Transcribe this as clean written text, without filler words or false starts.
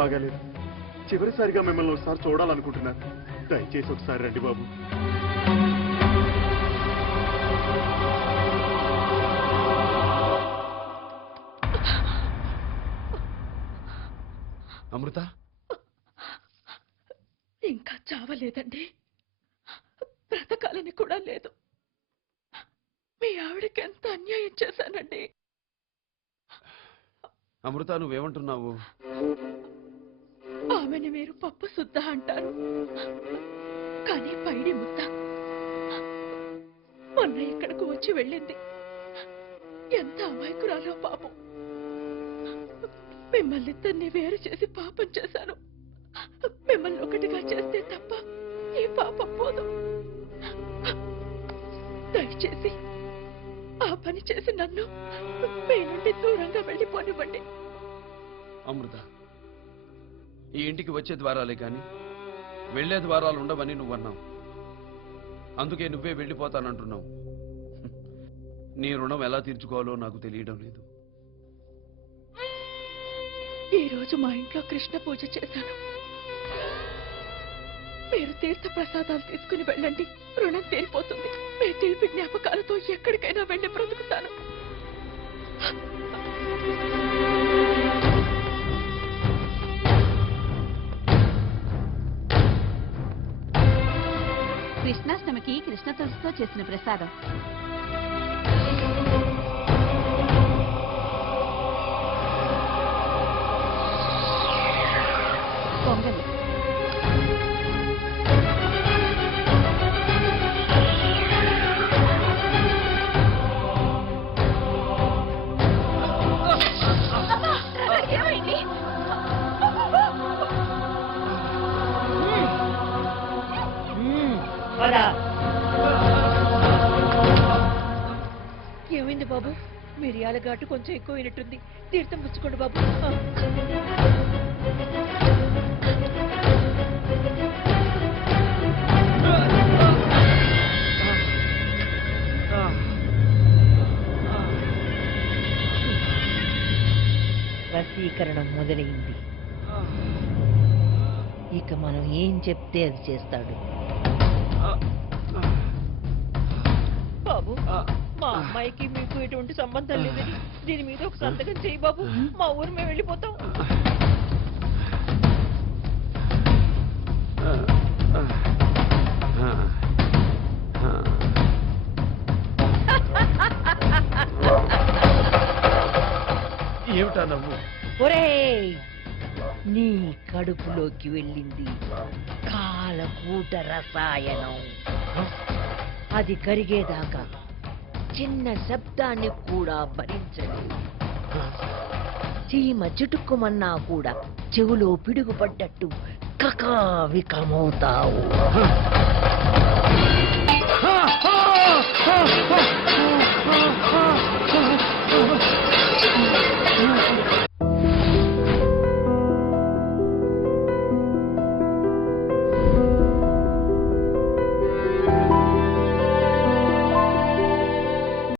బాగాలేదు. చివరిసారిగా మిమ్మల్ని ఒకసారి చూడాలనుకుంటున్నాను. దయచేసి ఒకసారి రండి బాబు. అమృత ఇంకా చావలేదండి, బ్రతకాలని కూడా లేదు. మీ ఆవిడకి ఎంత అన్యాయం చేశానండి. అమృత నువ్వేమంటున్నావు? ఆమెను మీరు పప్పు శుద్ధ అంటారు, కానీ పైడి ముద్ద. మొన్న ఇక్కడకు వచ్చి వెళ్ళింది. ఎంత అమాయకురాలో పాపం. మిమ్మల్ని ఇద్దరిని వేరు చేసి పాపం చేశాను. మిమ్మల్ని ఒకటిగా చేస్తే తప్ప ఈ పాపం పోదు. దయచేసి ఆ పని చేసి నన్ను మీ నుండి దూరంగా వెళ్ళిపోనివ్వండి. అమృత, ఈ ఇంటికి వచ్చే ద్వారాలే కాని వెళ్లే ద్వారాలు ఉండవని నువ్వన్నావు. అందుకే నువ్వే వెళ్ళిపోతానంటున్నావు. నీ రుణం ఎలా తీర్చుకోవాలో నాకు తెలియడం లేదు. ఈ రోజు మా ఇంట్లో కృష్ణ పూజ చేశాను. మీరు తీర్థ ప్రసాదాలు తీసుకుని వెళ్ళండి, రుణం తీరిపోతుంది. మీ తీపి జ్ఞాపకాలతో ఎక్కడికైనా వెళ్ళి బ్రతుకుతాను. కృష్ణాష్టమికి కృష్ణ తులసితో చేసిన ప్రసాదం. పొంగలి. ఏమైంది బాబు? మిరియాల ఘాటు కొంచెం ఎక్కువైనట్టుంది. తీర్థం పుచ్చుకోండి బాబు. వశీకరణం మొదలైంది. ఇక మనం ఏం చెప్తే అది చేస్తాడు. బాబు, మా అమ్మాయికి మీకు ఎటువంటి సంబంధం లేదని దీని మీద ఒక సంతకం చేయి బాబు. మా ఊరు మేము వెళ్ళిపోతాం. ఏమిటా నవ్వు? ఒరేయ్, నీ కడుపులోకి వెళ్ళింది కాలకూట రసాయనం. అది కరిగేదాకా చిన్న శబ్దాన్ని కూడా భరించలేదు. చీమ చుటుక్కుమన్నా కూడా చెవులో పిడుగుపడ్డట్టు కకావికమవుతావు.